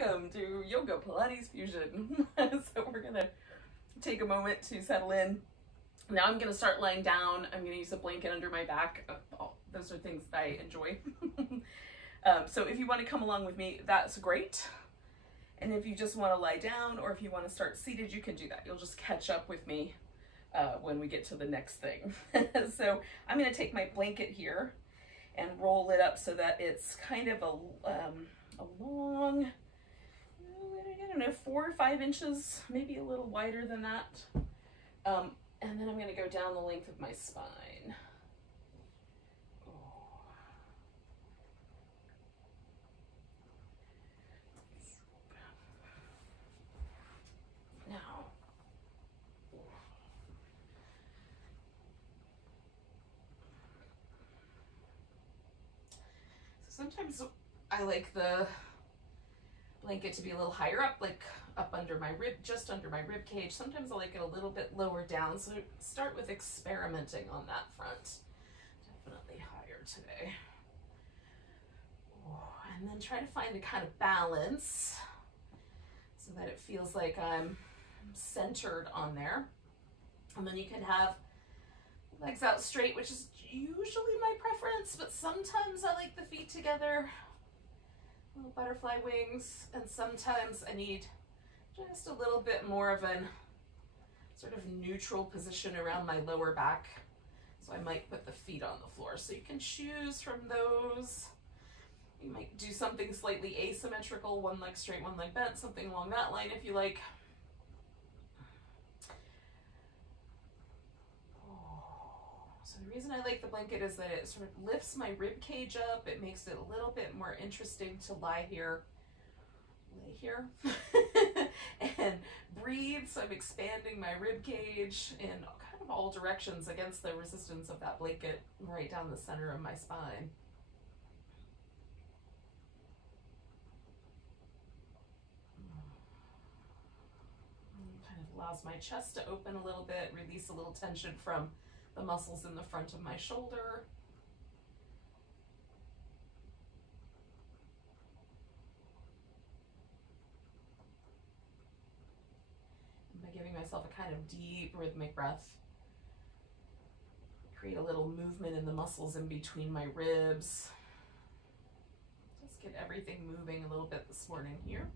welcome to Yoga Pilates Fusion. So we're gonna take a moment to settle in. Now I'm gonna start lying down. I'm gonna use a blanket under my back. Those are things that I enjoy. So if you want to come along with me, that's great. And if you just want to lie down, or if you want to start seated, you can do that. You'll just catch up with me when we get to the next thing. So I'm gonna take my blanket here and roll it up so that it's kind of a long, I don't know, 4 or 5 inches, maybe a little wider than that. And then I'm going to go down the length of my spine. Now, sometimes I like the blanket to be a little higher up, like up under my rib, just under my rib cage. Sometimes I like it a little bit lower down, so start with experimenting on that front. Definitely higher today. And then try to find a kind of balance so that it feels like I'm centered on there. And then you can have legs out straight, which is usually my preference, but sometimes I like the feet together, little butterfly wings, and sometimes I need just a little bit more of an sort of neutral position around my lower back. So I might put the feet on the floor. So you can choose from those. You might do something slightly asymmetrical, one leg straight, one leg bent, something along that line if you like. So the reason I like the blanket is that it sort of lifts my rib cage up. It makes it a little bit more interesting to lie here, lay here, and breathe. So I'm expanding my rib cage in kind of all directions against the resistance of that blanket right down the center of my spine. Kind of allows my chest to open a little bit, release a little tension from the muscles in the front of my shoulder. And by giving myself a kind of deep rhythmic breath, create a little movement in the muscles in between my ribs. Just get everything moving a little bit this morning here.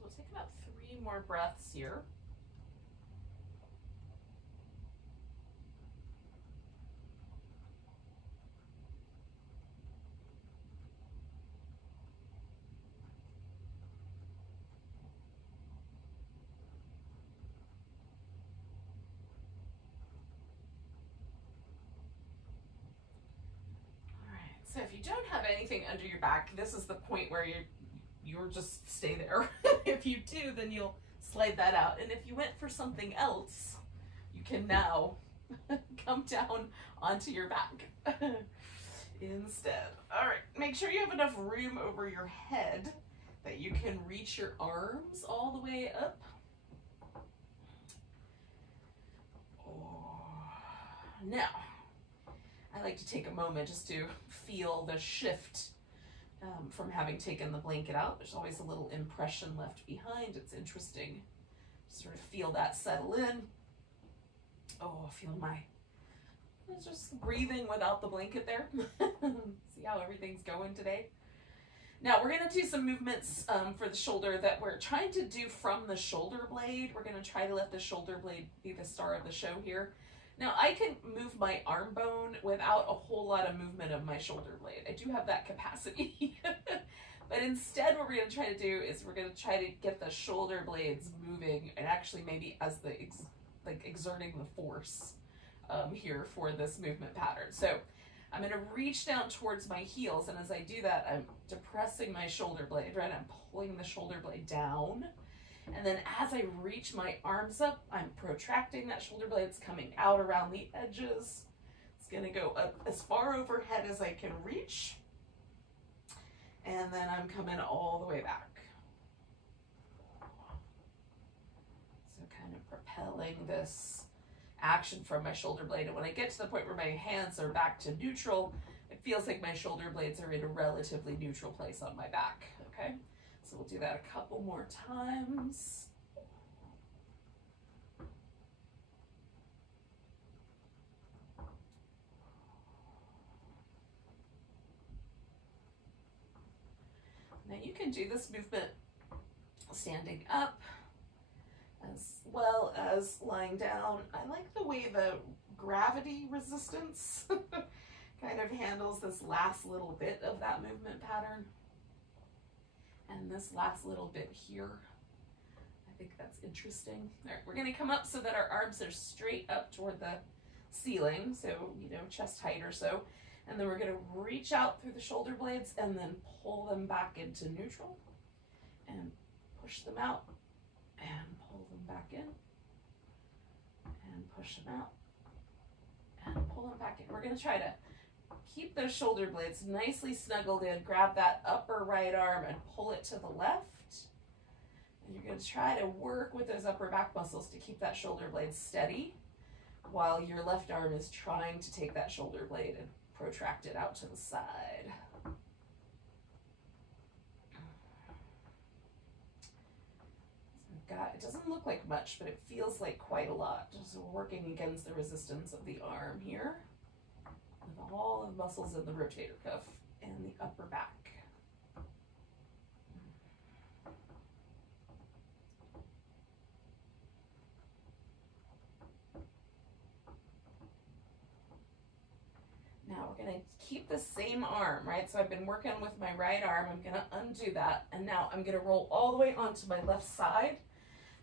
We'll take about 3 more breaths here. All right, so if you don't have anything under your back, this is the point where you're just stay there. If you do, then you'll slide that out. And if you went for something else, you can now come down onto your back instead. All right, make sure you have enough room over your head that you can reach your arms all the way up. Now, I like to take a moment just to feel the shift from having taken the blanket out. There's always a little impression left behind. It's interesting to sort of feel that settle in. Oh, feel just breathing without the blanket there. See how everything's going today? Now we're gonna do some movements for the shoulder that we're trying to do from the shoulder blade. We're gonna try to let the shoulder blade be the star of the show here. Now I can move my arm bone without a whole lot of movement of my shoulder blade. I do have that capacity. But instead what we're going to try to do is we're going to try to get the shoulder blades moving, and actually maybe as the exerting the force here for this movement pattern. So I'm going to reach down towards my heels, and as I do that, I'm depressing my shoulder blade, right? I'm pulling the shoulder blade down. And then as I reach my arms up, I'm protracting that shoulder blade. It's coming out around the edges. It's going to go up as far overhead as I can reach. And then I'm coming all the way back. So kind of propelling this action from my shoulder blade. And when I get to the point where my hands are back to neutral, it feels like my shoulder blades are in a relatively neutral place on my back, okay? So we'll do that a couple more times. Now you can do this movement standing up as well as lying down. I like the way the gravity resistance kind of handles this last little bit of that movement pattern. And this last little bit here, I think that's interesting. All right, we're going to come up so that our arms are straight up toward the ceiling, so, you know, chest height or so. And then we're going to reach out through the shoulder blades and then pull them back into neutral and push them out and pull them back in and push them out and pull them back in. We're going to try to keep those shoulder blades nicely snuggled in. Grab that upper right arm and pull it to the left. And you're going to try to work with those upper back muscles to keep that shoulder blade steady while your left arm is trying to take that shoulder blade and protract it out to the side. It doesn't look like much, but it feels like quite a lot. So we're working against the resistance of the arm here, with all of the muscles in the rotator cuff and the upper back. Now we're going to keep the same arm, right? So I've been working with my right arm. I'm going to undo that, and now I'm going to roll all the way onto my left side.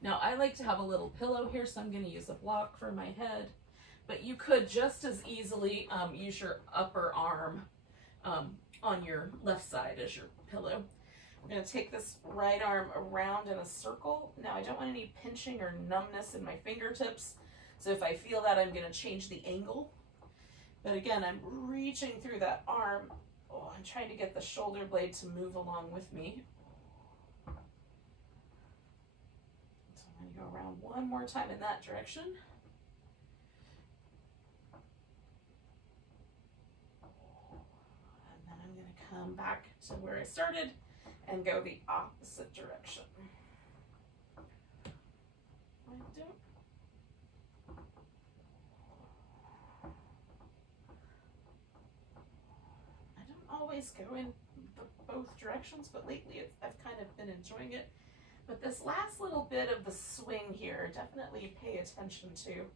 Now I like to have a little pillow here, so I'm going to use a block for my head. But you could just as easily use your upper arm on your left side as your pillow. We're going to take this right arm around in a circle. Now I don't want any pinching or numbness in my fingertips. So if I feel that, I'm going to change the angle. But again, I'm reaching through that arm. Oh, I'm trying to get the shoulder blade to move along with me. So I'm going to go around one more time in that direction. Come back to where I started and go the opposite direction. I don't always go in both directions, but lately I've kind of been enjoying it. But this last little bit of the swing here, definitely pay attention to.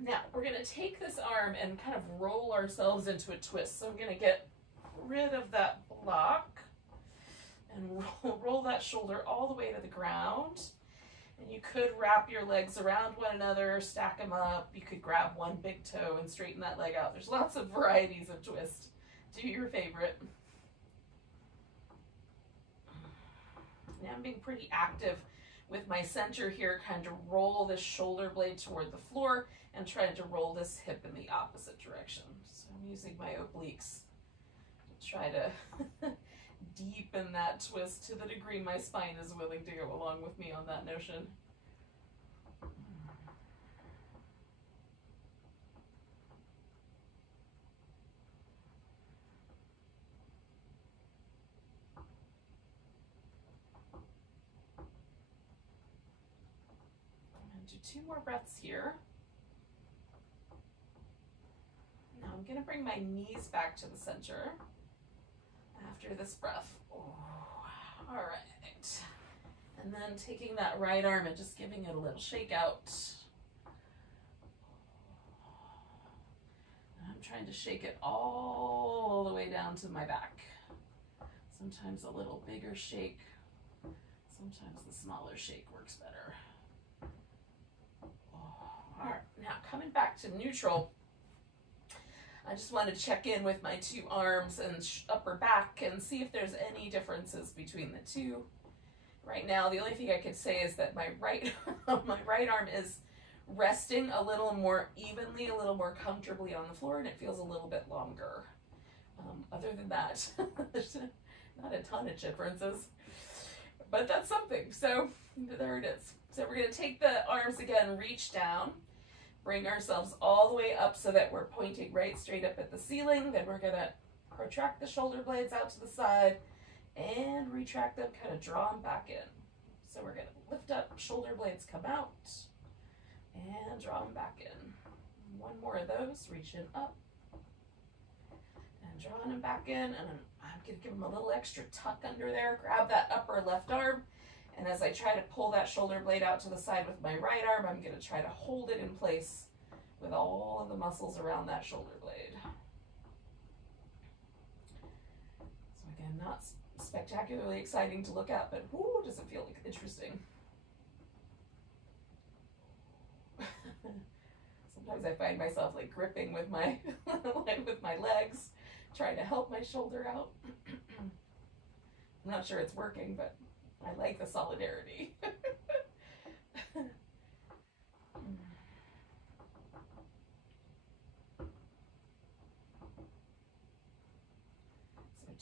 Now, we're going to take this arm and kind of roll ourselves into a twist. So I'm going to get rid of that block and roll that shoulder all the way to the ground. And you could wrap your legs around one another, stack them up. You could grab one big toe and straighten that leg out. There's lots of varieties of twist. Do your favorite. Now I'm being pretty active with my center here, kind of roll this shoulder blade toward the floor and trying to roll this hip in the opposite direction. So I'm using my obliques to try to deepen that twist to the degree my spine is willing to go along with me on that notion. Do 2 more breaths here. Now I'm going to bring my knees back to the center after this breath. Oh, all right. And then taking that right arm and just giving it a little shake out. I'm trying to shake it all the way down to my back. Sometimes a little bigger shake, sometimes the smaller shake works better. All right, now coming back to neutral, I just want to check in with my two arms and upper back and see if there's any differences between the two. Right now, the only thing I could say is that my right arm is resting a little more evenly, a little more comfortably on the floor, and it feels a little bit longer. Other than that, there's not a ton of differences, but that's something. So there it is. So we're going to take the arms again, reach down, bring ourselves all the way up so that we're pointing right straight up at the ceiling. Then we're going to protract the shoulder blades out to the side and retract them, kind of draw them back in. So we're going to lift up, shoulder blades come out, and draw them back in. One more of those, reaching up and drawing them back in, and I'm going to give them a little extra tuck under there. Grab that upper left arm, and as I try to pull that shoulder blade out to the side with my right arm, I'm going to try to hold it in place with all of the muscles around that shoulder blade. So again, not spectacularly exciting to look at, but whoo, does it feel like interesting. Sometimes I find myself like gripping with my with my legs, trying to help my shoulder out. I'm not sure it's working, but I like the solidarity. So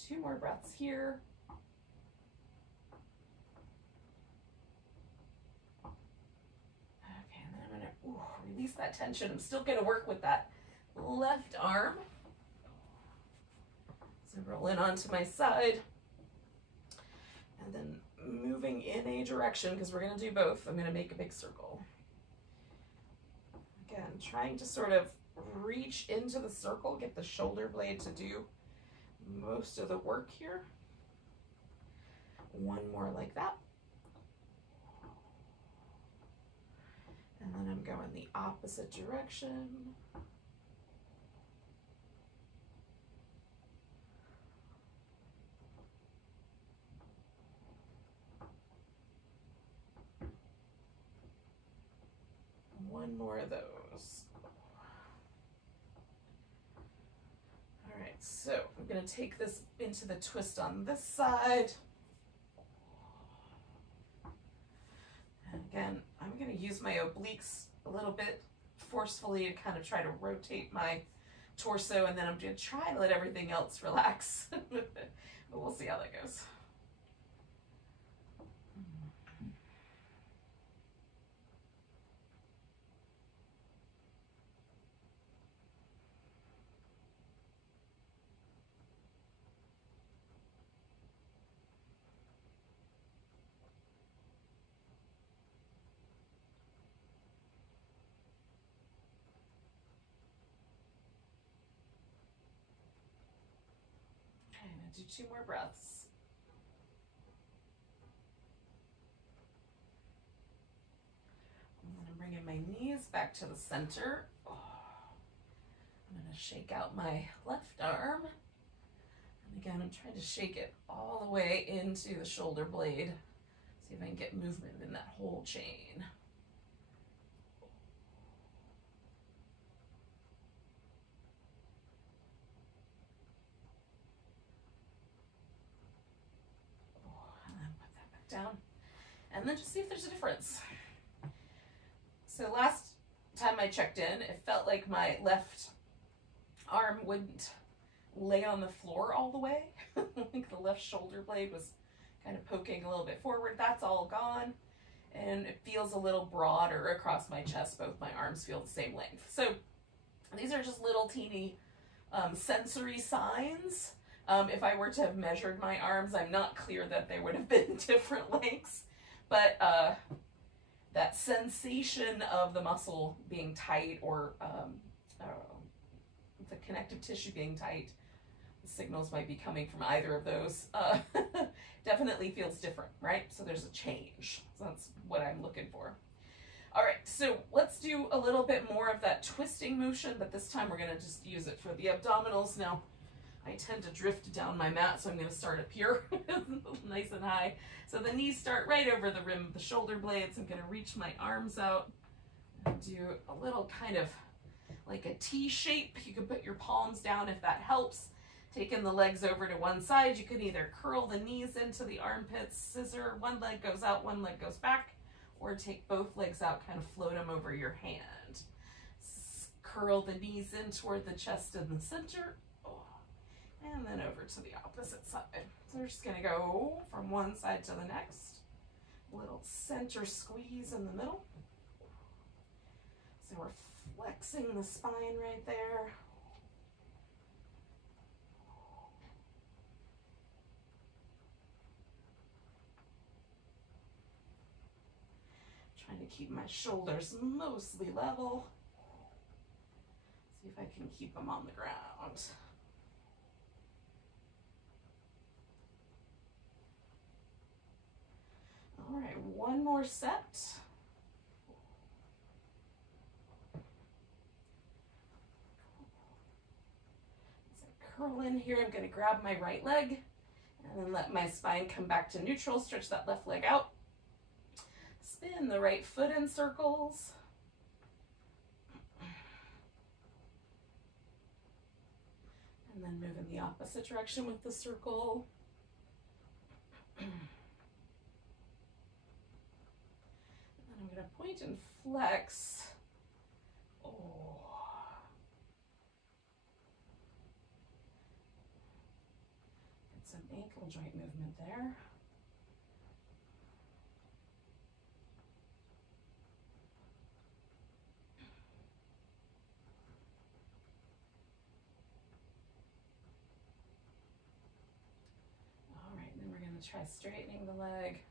2 more breaths here. Release that tension. I'm still going to work with that left arm. So roll in onto my side and then moving in a direction, because we're going to do both. I'm going to make a big circle. Again, trying to sort of reach into the circle, get the shoulder blade to do most of the work here. One more like that. And then I'm going the opposite direction. One more of those. All right, so I'm going to take this into the twist on this side. And again, I'm going to use my obliques a little bit forcefully to kind of try to rotate my torso, and then I'm going to try to let everything else relax. But we'll see how that goes. Okay, I'm going to do 2 more breaths. And then I'm bringing my knees back to the center. Oh, I'm going to shake out my left arm. And again, I'm trying to shake it all the way into the shoulder blade. See if I can get movement in that whole chain. And then put that back down. And then just see if there's a difference. So last time I checked in, it felt like my left arm wouldn't lay on the floor all the way. I think the left shoulder blade was kind of poking a little bit forward. That's all gone. And it feels a little broader across my chest. Both my arms feel the same length. So these are just little teeny sensory signs. If I were to have measured my arms, I'm not clear that they would have been different lengths. But that sensation of the muscle being tight, or the connective tissue being tight, the signals might be coming from either of those, definitely feels different, right? So there's a change. So that's what I'm looking for. All right, so let's do a little bit more of that twisting motion, but this time we're gonna just use it for the abdominals. Now, I tend to drift down my mat, so I'm gonna start up here, nice and high. So the knees start right over the rim of the shoulder blades. I'm gonna reach my arms out and do a little kind of like a T shape. You can put your palms down if that helps. Taking the legs over to one side, you can either curl the knees into the armpits, scissor, one leg goes out, one leg goes back, or take both legs out, kind of float them over your hand. Curl the knees in toward the chest in the center, and then over to the opposite side. So we're just gonna go from one side to the next. Little center squeeze in the middle. So we're flexing the spine right there. Trying to keep my shoulders mostly level. See if I can keep them on the ground. All right, one more set. As I curl in here, I'm gonna grab my right leg and then let my spine come back to neutral. Stretch that left leg out. Spin the right foot in circles. And then move in the opposite direction with the circle. And then I'm going to point and flex. Oh. Get some ankle joint movement there. Try straightening the leg.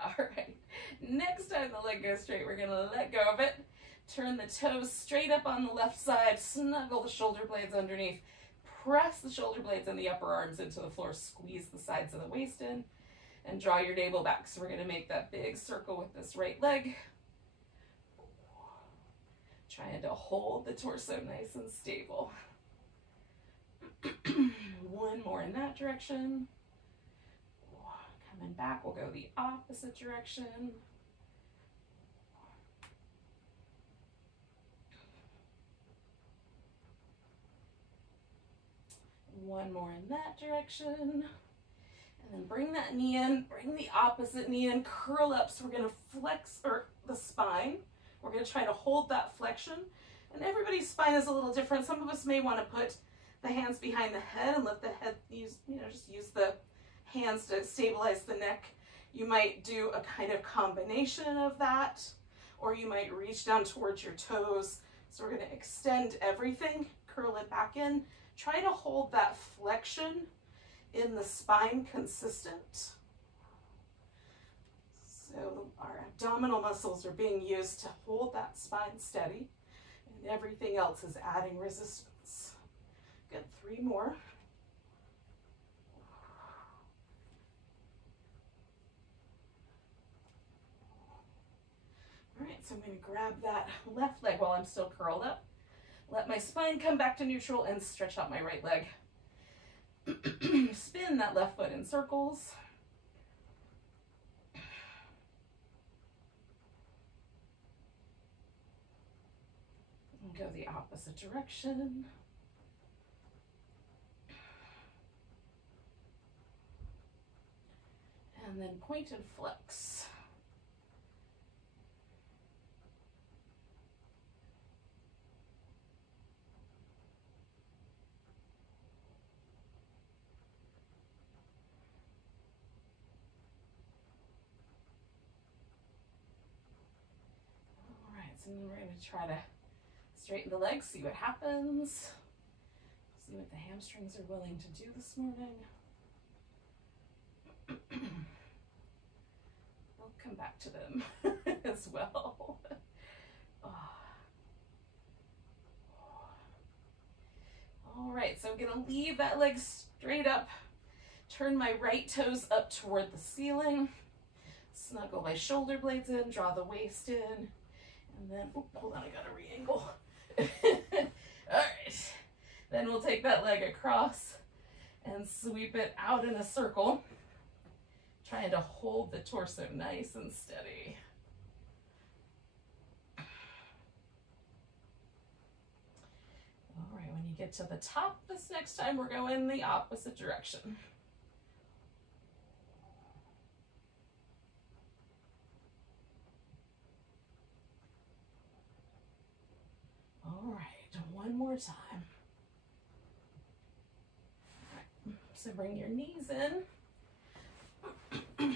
All right, next time the leg goes straight, we're gonna let go of it. Turn the toes straight up on the left side, snuggle the shoulder blades underneath, press the shoulder blades and the upper arms into the floor, squeeze the sides of the waist in, and draw your navel back. So we're going to make that big circle with this right leg. Trying to hold the torso nice and stable. One more in that direction. Coming back, we'll go the opposite direction. One more in that direction. And then bring that knee in, bring the opposite knee in, curl up. So we're going to flex the spine. We're going to try to hold that flexion. And everybody's spine is a little different. Some of us may want to put the hands behind the head and let the head just use the hands to stabilize the neck. You might do a kind of combination of that, or you might reach down towards your toes. So we're going to extend everything, curl it back in. Try to hold that flexion in the spine consistent. So our abdominal muscles are being used to hold that spine steady, and everything else is adding resistance. Good, 3 more. All right, so I'm going to grab that left leg while I'm still curled up. Let my spine come back to neutral and stretch out my right leg. Spin that left foot in circles. And go the opposite direction. And then point and flex. And then we're going to try to straighten the legs, see what happens. See what the hamstrings are willing to do this morning. come back to them as well. All right, so I'm gonna leave that leg straight up, turn my right toes up toward the ceiling, snuggle my shoulder blades in, draw the waist in, and then, oh, hold on, I gotta re-angle. All right, then we'll take that leg across and sweep it out in a circle, trying to hold the torso nice and steady. All right, when you get to the top this next time, we're going the opposite direction. All right, one more time. All right, so bring your knees in. So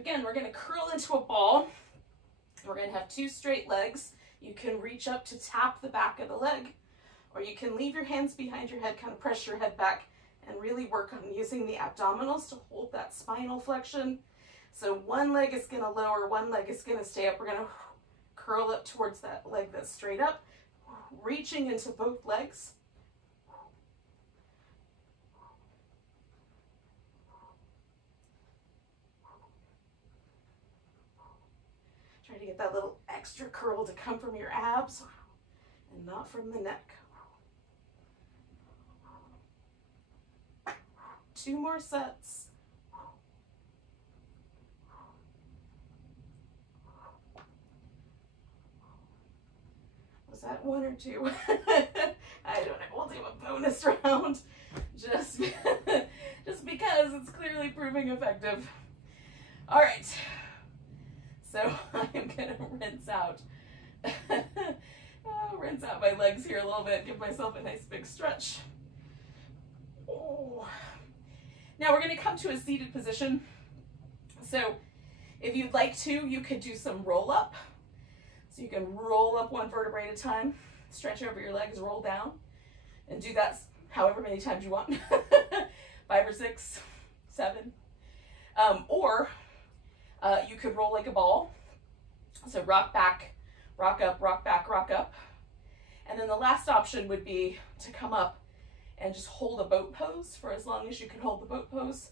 again, we're going to curl into a ball. We're going to have two straight legs. You can reach up to tap the back of the leg, or you can leave your hands behind your head, kind of press your head back, and really work on using the abdominals to hold that spinal flexion. So one leg is going to lower, one leg is going to stay up. We're going to curl up towards that leg that's straight up, reaching into both legs. Try to get that little extra curl to come from your abs and not from the neck. 2 more sets. Was that 1 or 2? I don't know. We'll do a bonus round just because it's clearly proving effective. All right. So I'm gonna rinse out my legs here a little bit, give myself a nice big stretch. Oh. Now we're gonna come to a seated position. So if you'd like to, you could do some roll up. So you can roll up 1 vertebrae at a time, stretch over your legs, roll down, and do that however many times you want. 5 or 6, 7. Or you could roll like a ball. So rock back, rock up, rock back, rock up. And then the last option would be to come up and just hold a boat pose for as long as you can hold the boat pose,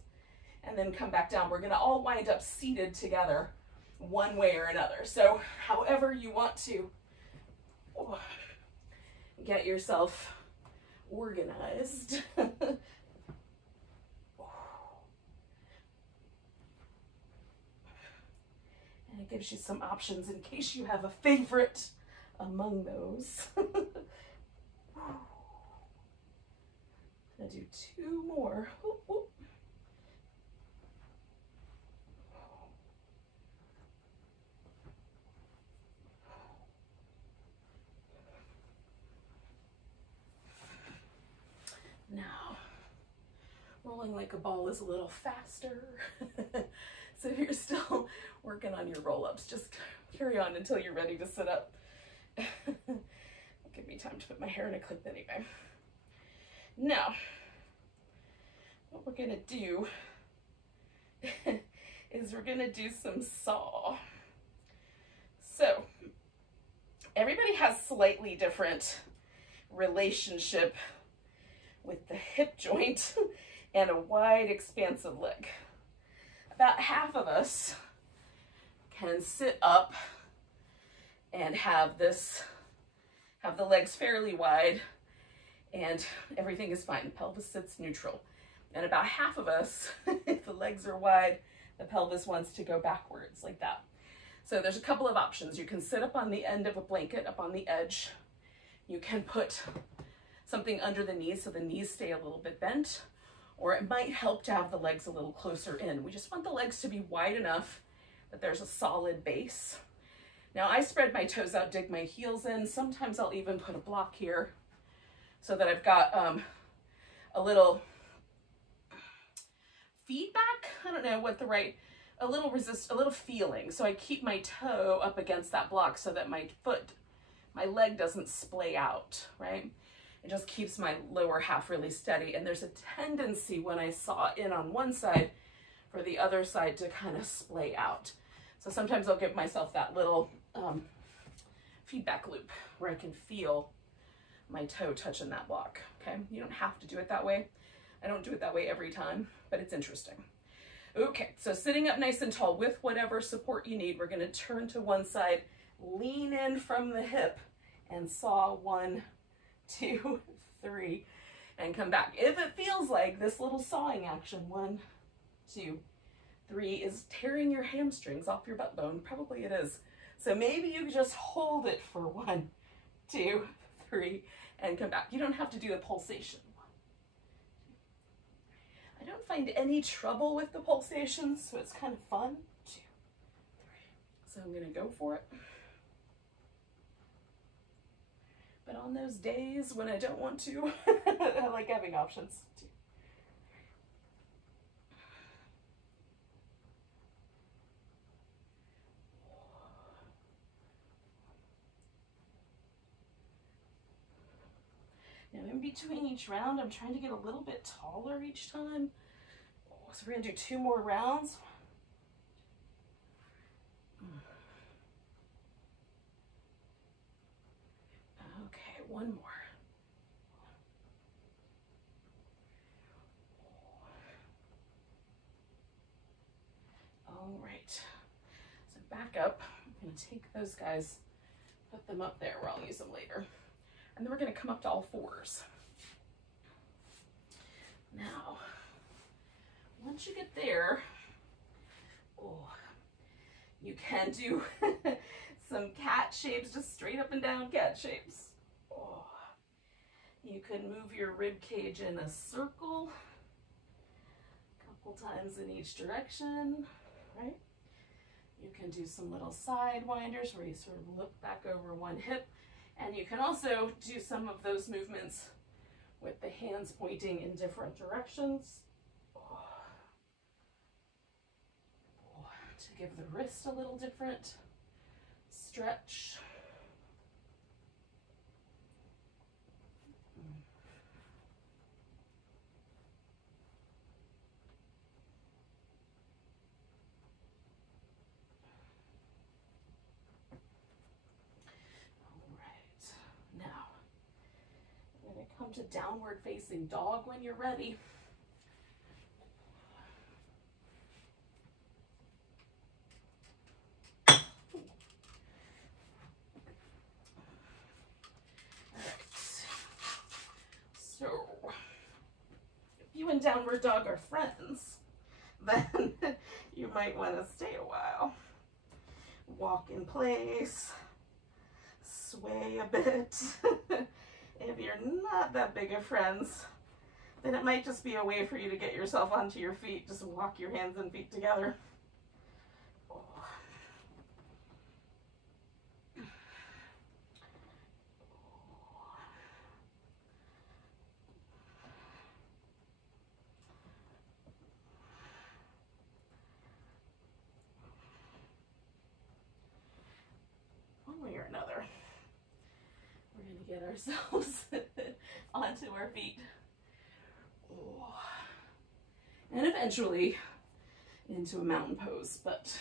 and then come back down. We're gonna all wind up seated together one way or another. So however you want to get yourself organized. And it gives you some options in case you have a favorite among those. Gonna do 2 more. Whoop, whoop. Now, rolling like a ball is a little faster. So if you're still working on your roll-ups, just carry on until you're ready to sit up. Give me time to put my hair in a clip anyway. Now, what we're gonna do is we're gonna do some saw. So everybody has slightly different relationship with the hip joint and a wide, expansive leg. About half of us can sit up and have the legs fairly wide and everything is fine. The pelvis sits neutral. And about half of us, if the legs are wide, the pelvis wants to go backwards like that. So there's a couple of options. You can sit up on the end of a blanket, up on the edge. You can put something under the knees so the knees stay a little bit bent, or it might help to have the legs a little closer in. We just want the legs to be wide enough that there's a solid base. Now I spread my toes out, dig my heels in. Sometimes I'll even put a block here so that I've got a little feedback. I don't know what the right, a little feeling. So I keep my toe up against that block so that my leg doesn't splay out, right? It just keeps my lower half really steady. And there's a tendency when I saw in on one side for the other side to kind of splay out. So sometimes I'll give myself that little feedback loop where I can feel my toe touching that block, okay? You don't have to do it that way. I don't do it that way every time, but it's interesting. Okay, so sitting up nice and tall with whatever support you need, we're gonna turn to one side, lean in from the hip, and saw 1, 2, 3, and come back. If it feels like this little sawing action, 1, 2, 3, is tearing your hamstrings off your butt bone, probably it is. So maybe you just hold it for 1, 2, 3, and come back. You don't have to do a pulsation. I don't find any trouble with the pulsations, so it's kind of fun. 2, 3. So I'm gonna go for it. But on those days when I don't want to, I like having options. 2, 3. Now in between each round, I'm trying to get a little bit taller each time. So we're gonna do 2 more rounds. Okay, 1 more. All right, so back up. I'm gonna take those guys, put them up there where I'll use them later. And then we're gonna come up to all 4s. Now, once you get there, you can do some cat shapes, just straight up and down cat shapes. You can move your rib cage in a circle, a couple times in each direction, right? You can do some little side winders where you sort of look back over one hip. And you can also do some of those movements with the hands pointing in different directions to give the wrist a little different stretch. Come to downward facing dog when you're ready. All right. So, if you and downward dog are friends, then you might want to stay a while. Walk in place, sway a bit. If you're not that big of friends, then it might just be a way for you to get yourself onto your feet. Just walk your hands and feet together. One way or another, we're going to get ourselves onto our feet. And eventually into a mountain pose, but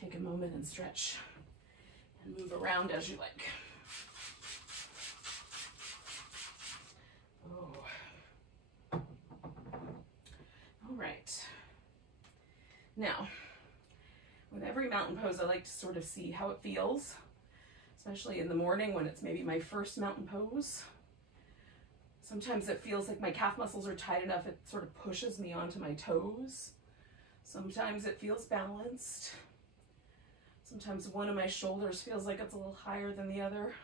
take a moment and stretch and move around as you like. All right. Now, with every mountain pose, I like to sort of see how it feels, especially in the morning when it's maybe my first mountain pose. Sometimes it feels like my calf muscles are tight enough, it sort of pushes me onto my toes. Sometimes it feels balanced. Sometimes one of my shoulders feels like it's a little higher than the other.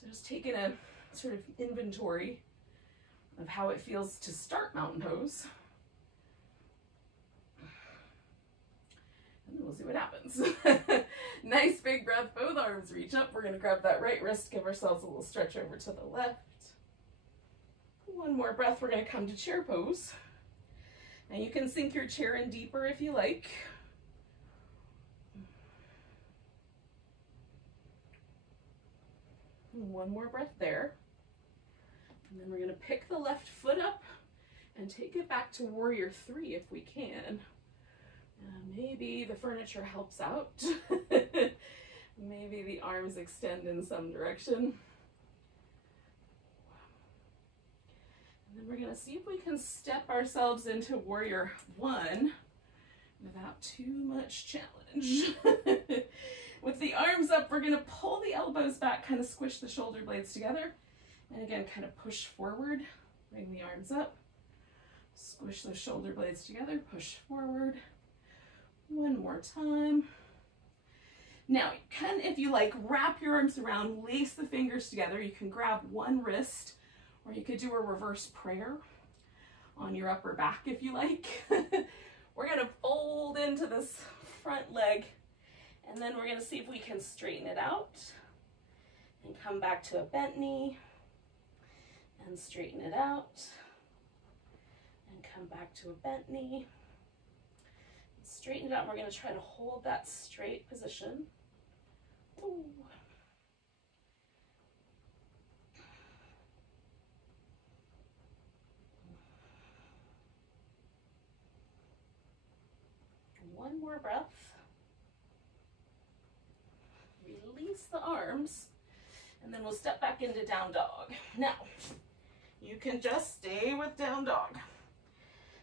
So just taking a sort of inventory of how it feels to start mountain pose. And then we'll see what happens. Nice big breath, both arms reach up. We're gonna grab that right wrist, give ourselves a little stretch over to the left. One more breath, we're gonna come to chair pose. Now you can sink your chair in deeper if you like. One more breath there. And then we're gonna pick the left foot up and take it back to warrior three if we can. Maybe the furniture helps out. Maybe the arms extend in some direction. And then we're going to see if we can step ourselves into warrior one without too much challenge. With the arms up, we're going to pull the elbows back, kind of squish the shoulder blades together. And again, kind of push forward, bring the arms up, squish the shoulder blades together, push forward. One more time. Now, you can, if you like, wrap your arms around, lace the fingers together. You can grab one wrist, or you could do a reverse prayer on your upper back if you like. We're going to fold into this front leg, and then we're going to see if we can straighten it out and come back to a bent knee and straighten it out and come back to a bent knee. Straighten it out. We're going to try to hold that straight position. Ooh. One more breath. Release the arms, and then we'll step back into down dog. Now, you can just stay with down dog.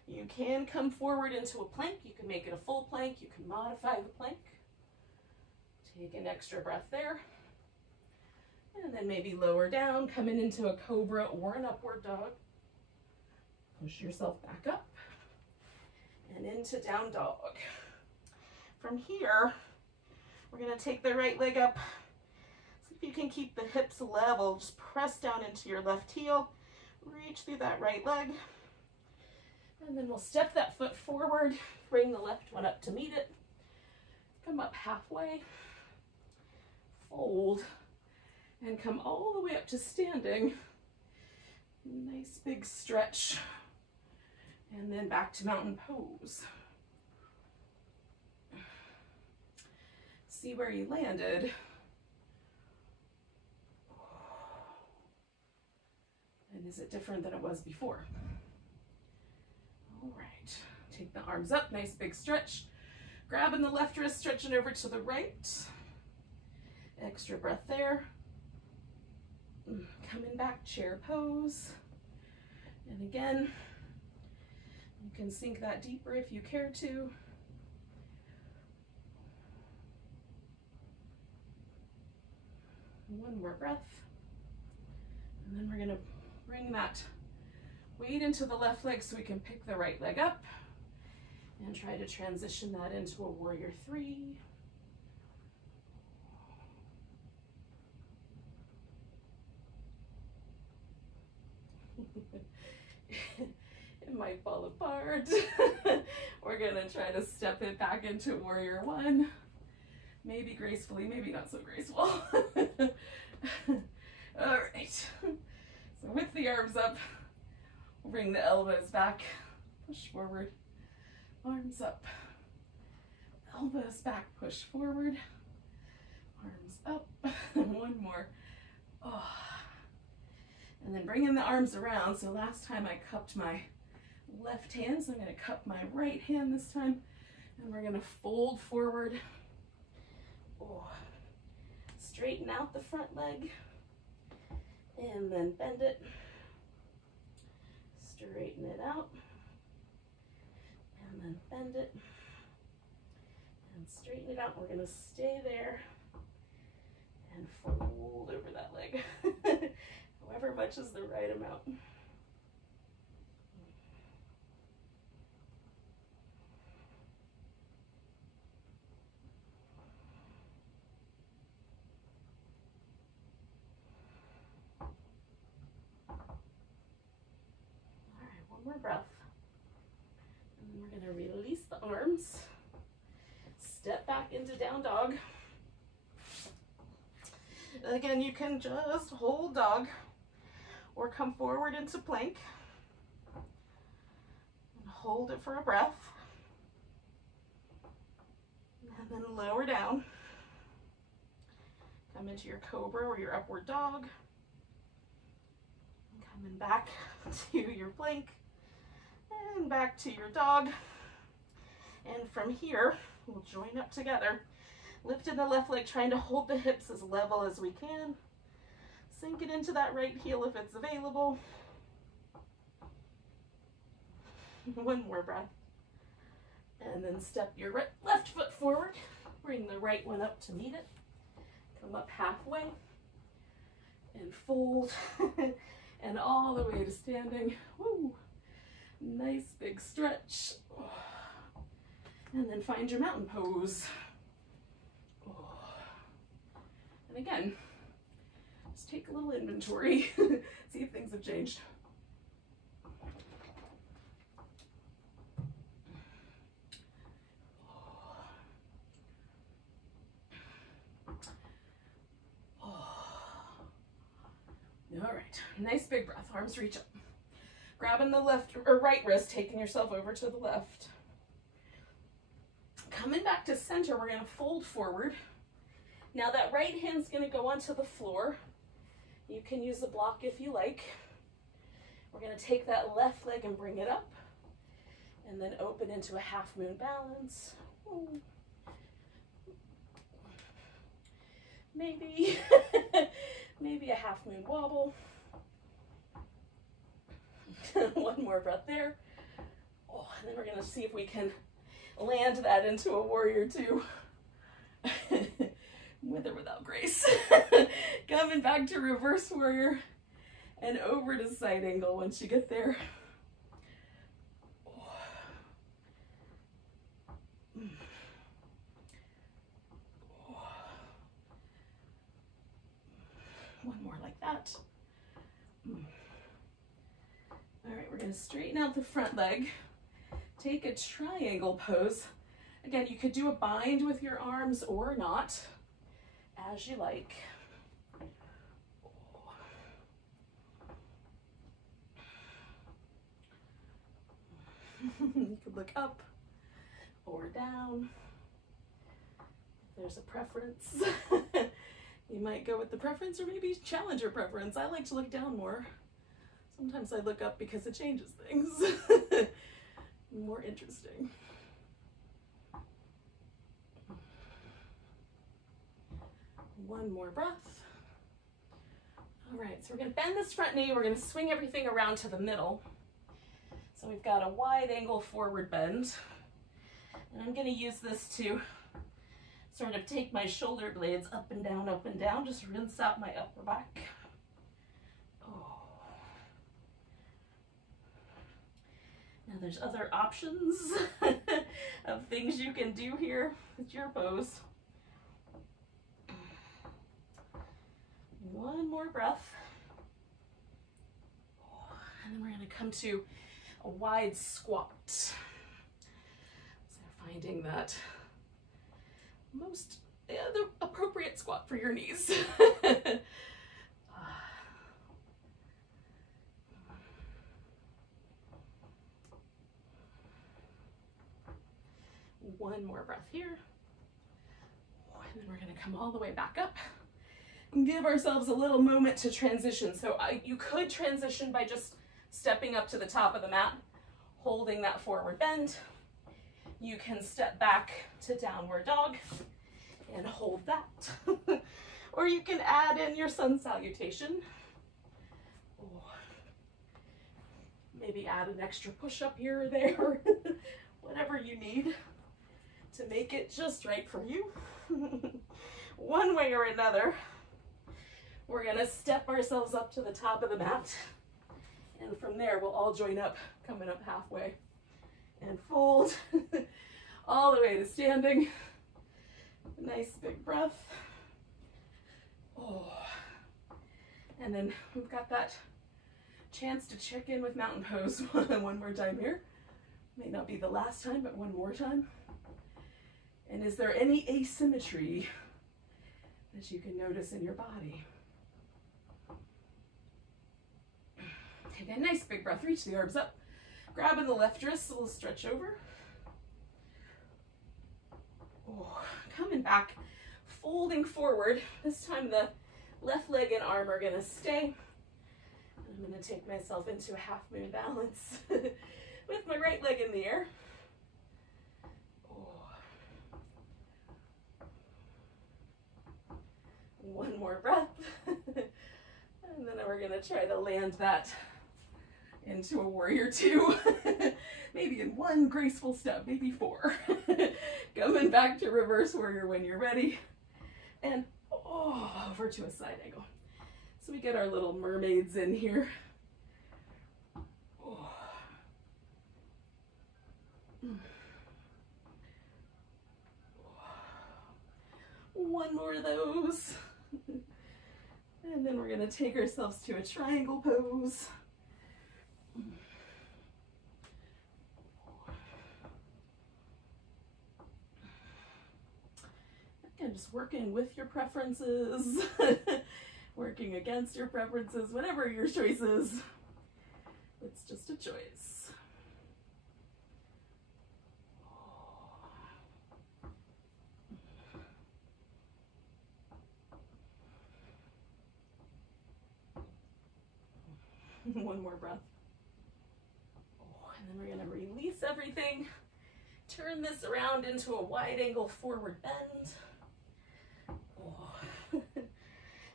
You can come forward into a plank. You can make it a full plank. You can modify the plank. Take an extra breath there. And then maybe lower down, coming into a cobra or an upward dog. Push yourself back up and into down dog. From here, we're going to take the right leg up. See if you can keep the hips level. Just press down into your left heel. Reach through that right leg. And then we'll step that foot forward, bring the left one up to meet it, come up halfway, fold, and come all the way up to standing. Nice big stretch. And then back to mountain pose. See where you landed. And is it different than it was before? All right, take the arms up, nice big stretch. Grabbing the left wrist, stretching over to the right. Extra breath there. Coming back, chair pose. And again, you can sink that deeper if you care to. One more breath. And then we're going to bring that weight into the left leg so we can pick the right leg up and try to transition that into a warrior three. It might fall apart. We're gonna try to step it back into warrior one. Maybe gracefully, maybe not so graceful. All right, so with the arms up, we'll bring the elbows back, push forward, arms up, elbows back, push forward, arms up, one more. Oh. And then bringing the arms around. So last time I cupped my left hand, so I'm going to cup my right hand this time, and we're going to fold forward. Oh. Straighten out the front leg, and then bend it, straighten it out, and then bend it, and straighten it out. We're going to stay there and fold over that leg, however much is the right amount. More breath. And then we're going to release the arms, step back into down dog. Again, you can just hold dog or come forward into plank and hold it for a breath, and then lower down, come into your cobra or your upward dog, and coming back to your plank. And back to your dog. And from here, we'll join up together. Lifting the left leg, trying to hold the hips as level as we can. Sink it into that right heel if it's available. One more breath. And then step your left foot forward. Bring the right one up to meet it. Come up halfway. And fold. And all the way to standing. Woo. Nice big stretch. And then find your mountain pose. And again, just take a little inventory. See if things have changed. All right, nice big breath, arms reach up. Grabbing the left or right wrist, taking yourself over to the left. Coming back to center, we're gonna fold forward. Now that right hand's gonna go onto the floor. You can use a block if you like. We're gonna take that left leg and bring it up, and then open into a half moon balance. Ooh. Maybe, maybe a half moon wobble. One more breath there. Oh, and then we're gonna see if we can land that into a warrior two. With or without grace. Coming back to reverse warrior and over to side angle once you get there. One more like that. All right, we're going to straighten out the front leg. Take a triangle pose. Again, you could do a bind with your arms or not, as you like. You could look up or down. There's a preference. You might go with the preference or maybe challenge your preference. I like to look down more. Sometimes I look up because it changes things. More interesting. One more breath. All right, so we're going to bend this front knee. We're going to swing everything around to the middle. So we've got a wide angle forward bend. And I'm going to use this to sort of take my shoulder blades up and down, just rinse out my upper back. Oh. Now there's other options of things you can do here with your pose. One more breath. And then we're going to come to a wide squat. So finding that the appropriate squat for your knees. One more breath here. And then we're going to come all the way back up and give ourselves a little moment to transition. So you could transition by just stepping up to the top of the mat, holding that forward bend. You can step back to downward dog and hold that. Or you can add in your sun salutation. Maybe add an extra push-up here or there, whatever you need to make it just right for you. One way or another, we're gonna step ourselves up to the top of the mat. And from there, we'll all join up, coming up halfway. And fold all the way to standing. Nice big breath. Oh. And then we've got that chance to check in with mountain pose one more time here. May not be the last time, but one more time. And is there any asymmetry that you can notice in your body? Take a nice big breath, reach the arms up. Grabbing the left wrist, a little stretch over. Oh, coming back, folding forward. This time the left leg and arm are gonna stay. I'm gonna take myself into a half moon balance. with my right leg in the air. One more breath. And then we're gonna try to land that into a warrior two. Maybe in one graceful step, maybe four. Coming back to reverse warrior when you're ready. And over to a side angle. So we get our little mermaids in here. One more of those. And then we're going to take ourselves to a triangle pose. Again, just working with your preferences, working against your preferences, whatever your choice is. It's just a choice. One more breath. And then we're going to release everything. Turn this around into a wide angle forward bend.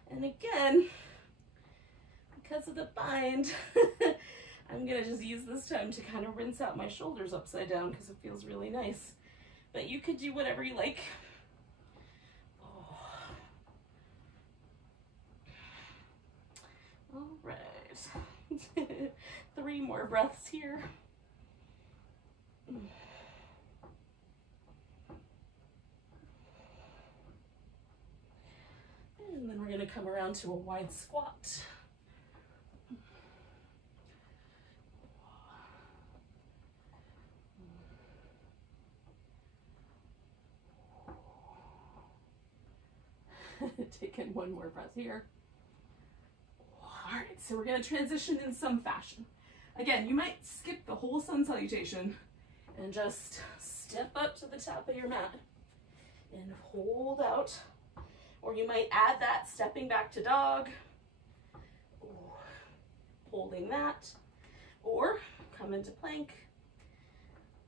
And again, because of the bind, I'm going to just use this time to kind of rinse out my shoulders upside down because it feels really nice. But you could do whatever you like. All right. 3 more breaths here. And then we're going to come around to a wide squat. Take in one more breath here. All right, so we're going to transition in some fashion. Again, you might skip the whole sun salutation and just step up to the top of your mat and hold out. Or you might add that stepping back to dog, holding that, or come into plank,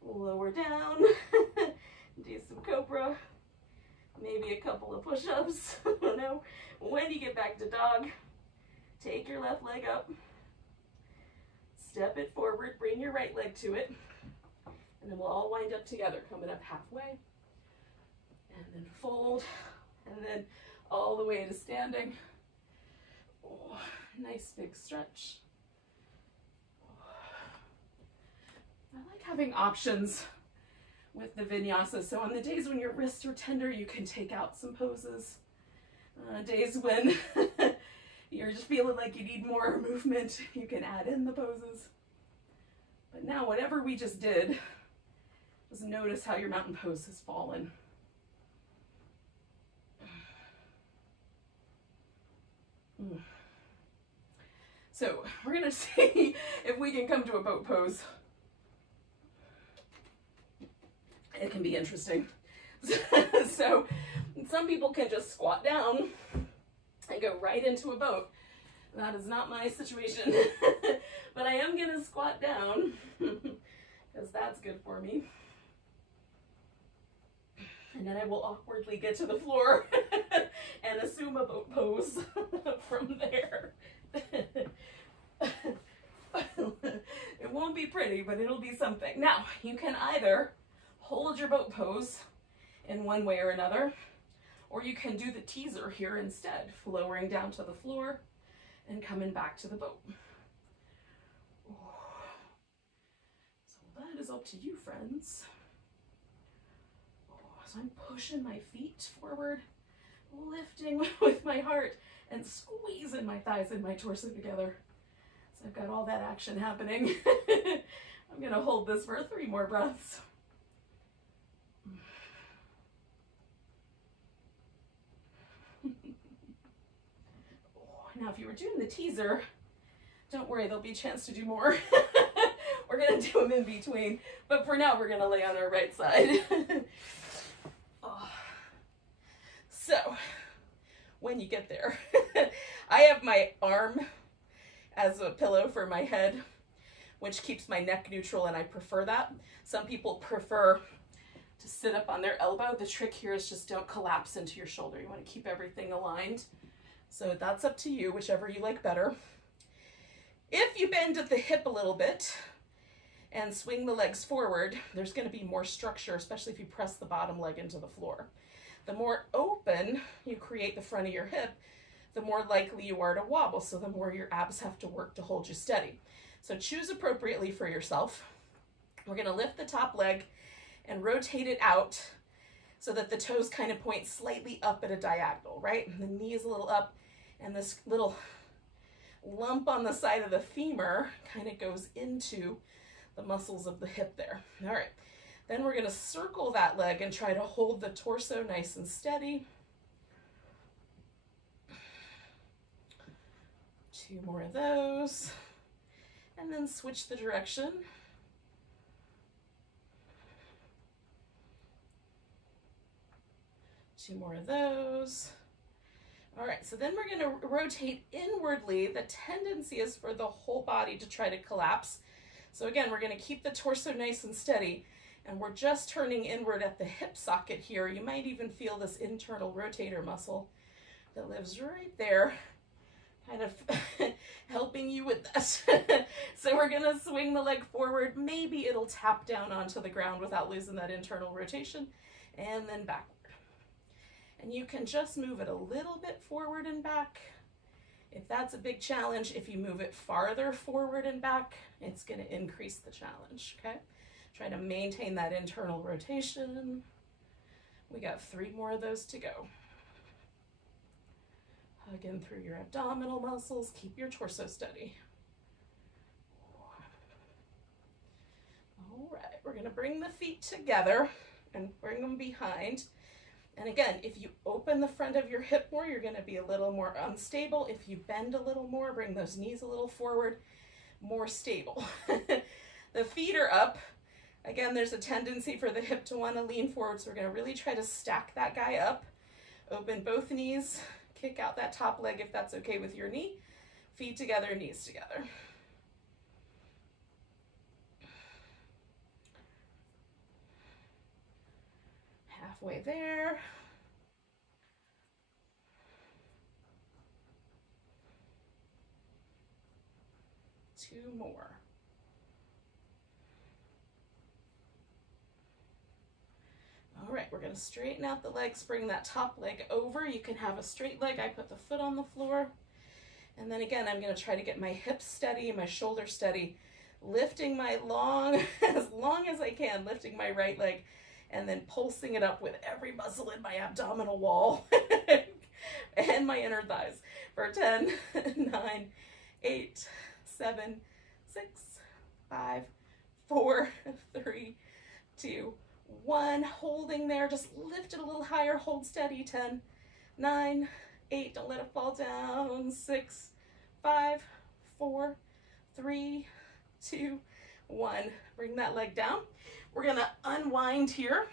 lower down, do some cobra, maybe a couple of push-ups. I don't know. When you get back to dog, take your left leg up, step it forward, bring your right leg to it, and then we'll all wind up together, coming up halfway, and then fold, and then all the way to standing. Nice big stretch. I like having options with the vinyasa. So on the days when your wrists are tender, you can take out some poses. Days when you're just feeling like you need more movement, you can add in the poses. But now whatever we just did, just notice how your mountain pose has fallen. So we're gonna see if we can come to a boat pose. It can be interesting. So some people can just squat down and go right into a boat. That is not my situation. But I am gonna squat down because that's good for me. And then I will awkwardly get to the floor and assume a boat pose from there. It won't be pretty, but it'll be something. Now, you can either hold your boat pose in one way or another, or you can do the teaser here instead, lowering down to the floor and coming back to the boat. So that is up to you, friends. So I'm pushing my feet forward, lifting with my heart, and squeezing my thighs and my torso together. So I've got all that action happening. I'm gonna hold this for 3 more breaths. Now, if you were doing the teaser, don't worry, there'll be a chance to do more. We're gonna do them in between, but for now, we're gonna lay on our right side. So, when you get there, I have my arm as a pillow for my head, which keeps my neck neutral, and I prefer that. Some people prefer to sit up on their elbow. The trick here is just don't collapse into your shoulder. You want to keep everything aligned. So that's up to you, whichever you like better. If you bend at the hip a little bit and swing the legs forward, there's going to be more structure, especially if you press the bottom leg into the floor. The more open you create the front of your hip, the more likely you are to wobble, so the more your abs have to work to hold you steady. So choose appropriately for yourself. We're going to lift the top leg and rotate it out so that the toes kind of point slightly up at a diagonal, right? And the knee is a little up, and this little lump on the side of the femur kind of goes into the muscles of the hip there. All right, then we're going to circle that leg and try to hold the torso nice and steady. 2 more of those, and then switch the direction. Two more of those. All right, so then we're going to rotate inwardly. The tendency is for the whole body to try to collapse. So again, we're going to keep the torso nice and steady, and we're just turning inward at the hip socket here. You might even feel this internal rotator muscle that lives right there, kind of helping you with that. So we're going to swing the leg forward. Maybe it'll tap down onto the ground without losing that internal rotation, and then backward. And you can just move it a little bit forward and back. If that's a big challenge, if you move it farther forward and back, it's going to increase the challenge, okay? Try to maintain that internal rotation. We got 3 more of those to go. Hug in through your abdominal muscles. Keep your torso steady. All right, we're going to bring the feet together and bring them behind. And again, if you open the front of your hip more, you're going to be a little more unstable. If you bend a little more, bring those knees a little forward, more stable. The feet are up. Again, there's a tendency for the hip to want to lean forward, so we're going to really try to stack that guy up. Open both knees, kick out that top leg if that's okay with your knee. Feet together, knees together. Halfway there. Two more. All right, we're going to straighten out the legs, bring that top leg over. You can have a straight leg. I put the foot on the floor. And then again, I'm going to try to get my hips steady, my shoulders steady, lifting my as long as I can, lifting my right leg, and then pulsing it up with every muscle in my abdominal wall and my inner thighs for 10, 9, 8, 7, 6, 5, 4, 3, 2, 1. Holding there, just lift it a little higher, hold steady. 10, 9, 8, don't let it fall down. 6, 5, 4, 3, 2, 1. Bring that leg down. We're going to unwind here.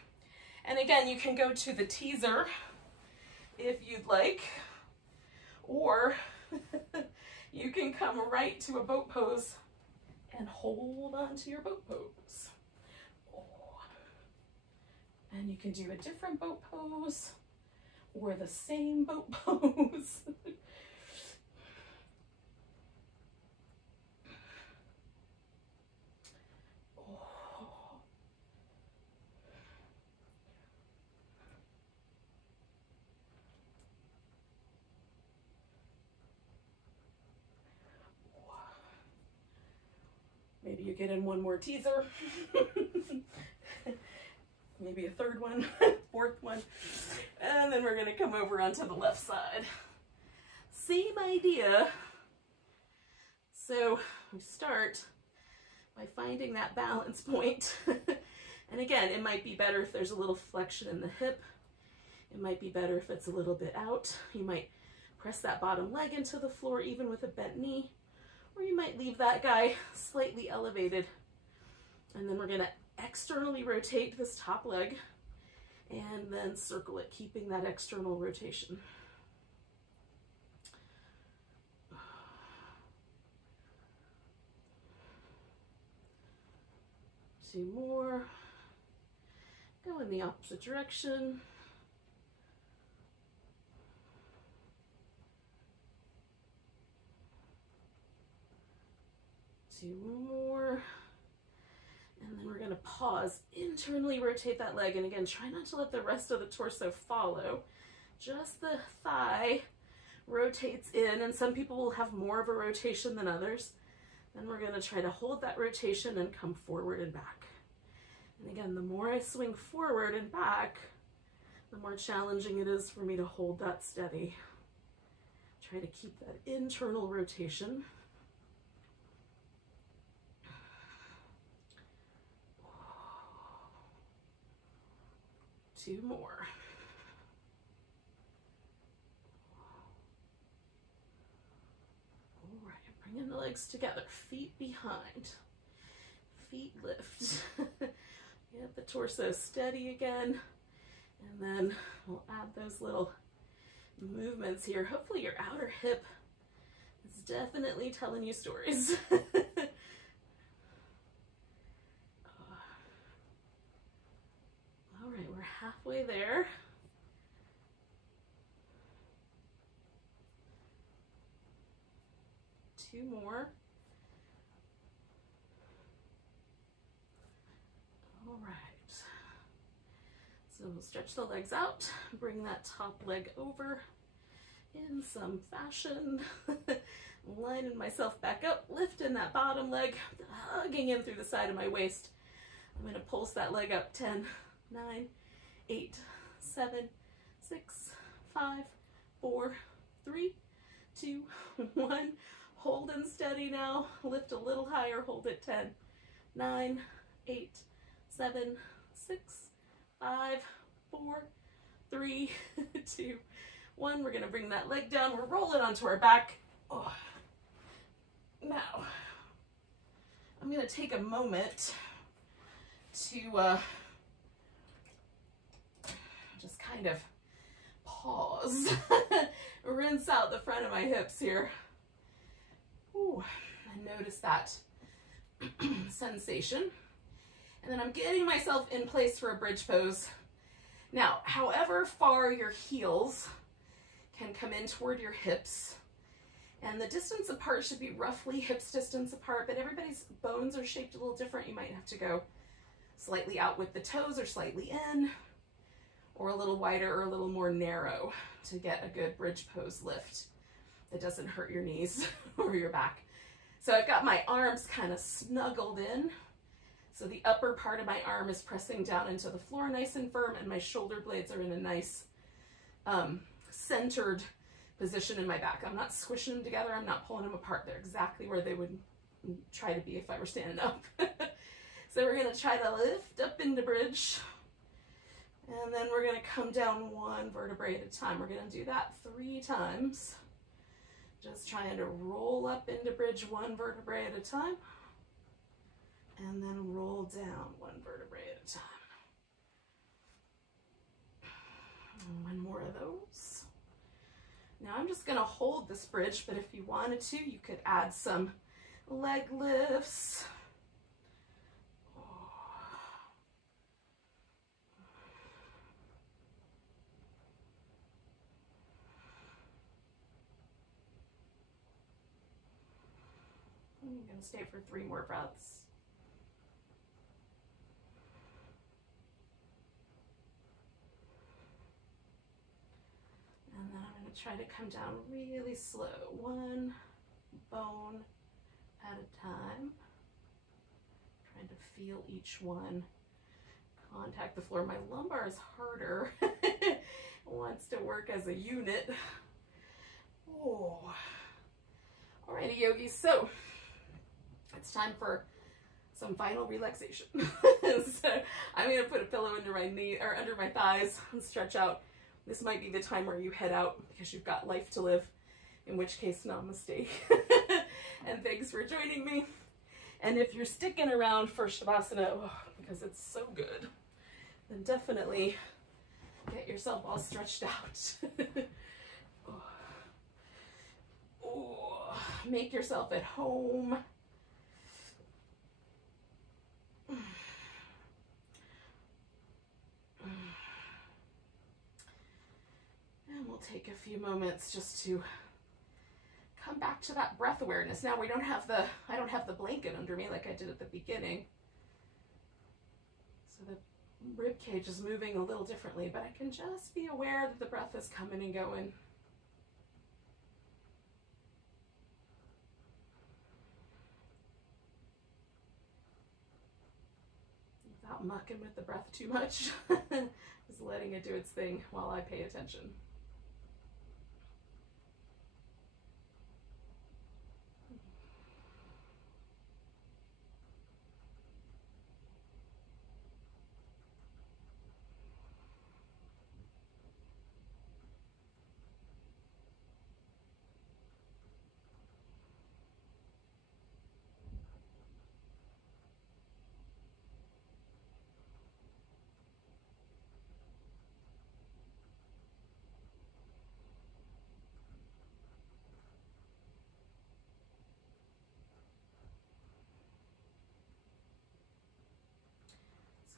And again, you can go to the teaser if you'd like, or you can come right to a boat pose and hold on to your boat pose. And you can do a different boat pose or the same boat pose. Maybe you get in one more teaser. Maybe a third one, fourth one. And then we're going to come over onto the left side. Same idea. So we start by finding that balance point. And again, it might be better if there's a little flexion in the hip. It might be better if it's a little bit out. You might press that bottom leg into the floor even with a bent knee. Or you might leave that guy slightly elevated. And then we're going to externally rotate this top leg and then circle it, keeping that external rotation. 2 more. Go in the opposite direction. 2 more. And then we're going to pause, internally rotate that leg. And again, try not to let the rest of the torso follow. Just the thigh rotates in, and some people will have more of a rotation than others. Then we're going to try to hold that rotation and come forward and back. And again, the more I swing forward and back, the more challenging it is for me to hold that steady. Try to keep that internal rotation. Two more. All right, bringing the legs together, feet behind, feet lift. Get the torso steady again, and then we'll add those little movements here. Hopefully your outer hip is definitely telling you stories. All right, we're halfway there. Two more. All right. So we'll stretch the legs out, bring that top leg over in some fashion. Lining myself back up, lifting that bottom leg, hugging in through the side of my waist. I'm going to pulse that leg up. 10, 9, 8, 7, 6, 5, 4, 3, 2, 1. Hold and steady now. Lift a little higher. Hold it. 10, 9, 8, 7, 6, 5, 4, 3, 2, 1. We're going to bring that leg down. We're rolling onto our back. Oh. Now, I'm going to take a moment to just kind of pause, rinse out the front of my hips here. Ooh, and notice that sensation. And then I'm getting myself in place for a bridge pose. Now, however far your heels can come in toward your hips, and the distance apart should be roughly hips distance apart, but everybody's bones are shaped a little different. You might have to go slightly out with the toes or slightly in, or a little wider or a little more narrow to get a good bridge pose lift that doesn't hurt your knees or your back. So I've got my arms kind of snuggled in. So the upper part of my arm is pressing down into the floor nice and firm, and my shoulder blades are in a nice centered position in my back. I'm not squishing them together. I'm not pulling them apart. They're exactly where they would try to be if I were standing up. So we're going to try to lift up into bridge. And then we're going to come down one vertebrae at a time. We're going to do that 3 times. Just trying to roll up into bridge one vertebrae at a time. And then roll down one vertebrae at a time. And 1 more of those. Now I'm just going to hold this bridge, but if you wanted to, you could add some leg lifts. I'm going to stay for 3 more breaths. And then I'm going to try to come down really slow, 1 bone at a time. Trying to feel each one contact the floor. My lumbar is harder. It wants to work as a unit. Oh. Alrighty, yogis. So it's time for some final relaxation. So I'm going to put a pillow under my knee or under my thighs and stretch out. This might be the time where you head out because you've got life to live, in which case, namaste. And thanks for joining me. And if you're sticking around for Shavasana, because it's so good, then definitely get yourself all stretched out. Oh, make yourself at home. we'll take a few moments just to come back to that breath awareness. Now I don't have the blanket under me like I did at the beginning. So the rib cage is moving a little differently, but I can just be aware that the breath is coming and going. Without mucking with the breath too much. Just letting it do its thing while I pay attention.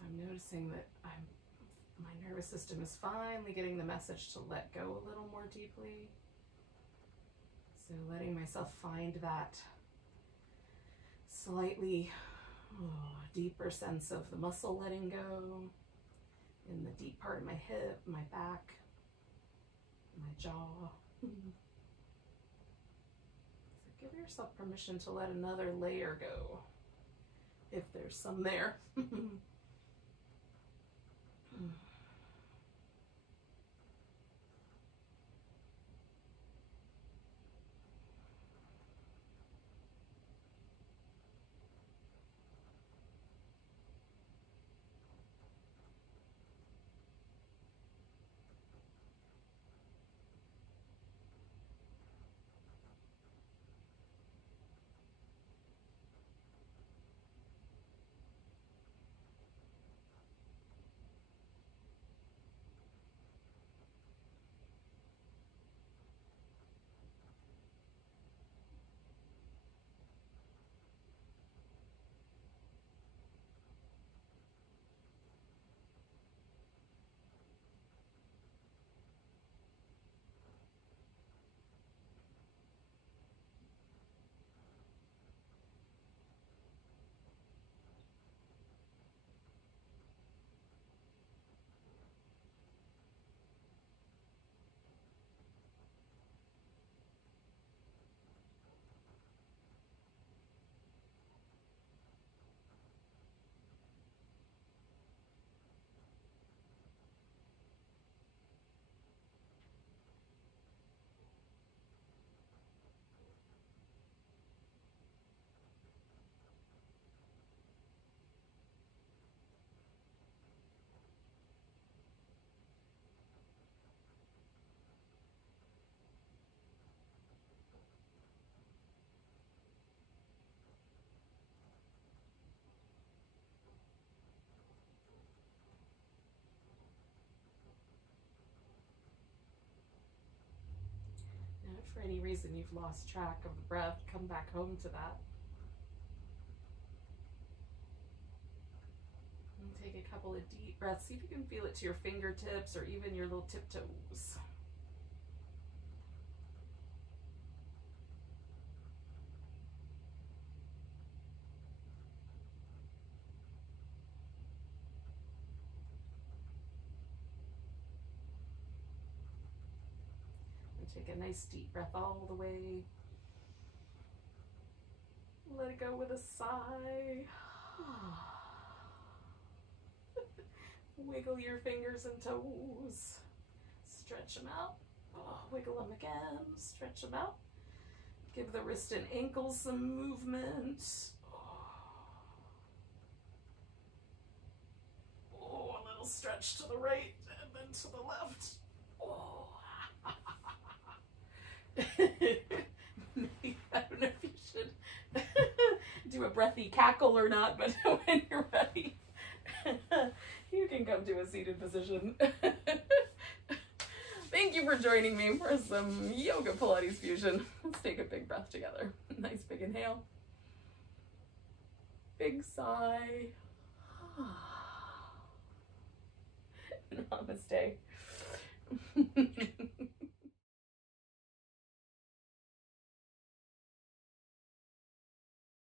I'm noticing that my nervous system is finally getting the message to let go a little more deeply. So letting myself find that slightly deeper sense of the muscle letting go in the deep part of my hip, my back, my jaw. So give yourself permission to let another layer go, if there's some there. Now, if for any reason you've lost track of the breath, come back home to that. And take a couple of deep breaths. See if you can feel it to your fingertips or even your little tiptoes. Take a nice deep breath all the way. Let it go with a sigh. Wiggle your fingers and toes. Stretch them out. Wiggle them again. Stretch them out. Give the wrist and ankles some movement. A little stretch to the right and then to the left. Maybe, I don't know if you should do a breathy cackle or not, but when you're ready, you can come to a seated position. Thank you for joining me for some yoga Pilates fusion. Let's take a big breath together. Nice big inhale. Big sigh. Namaste.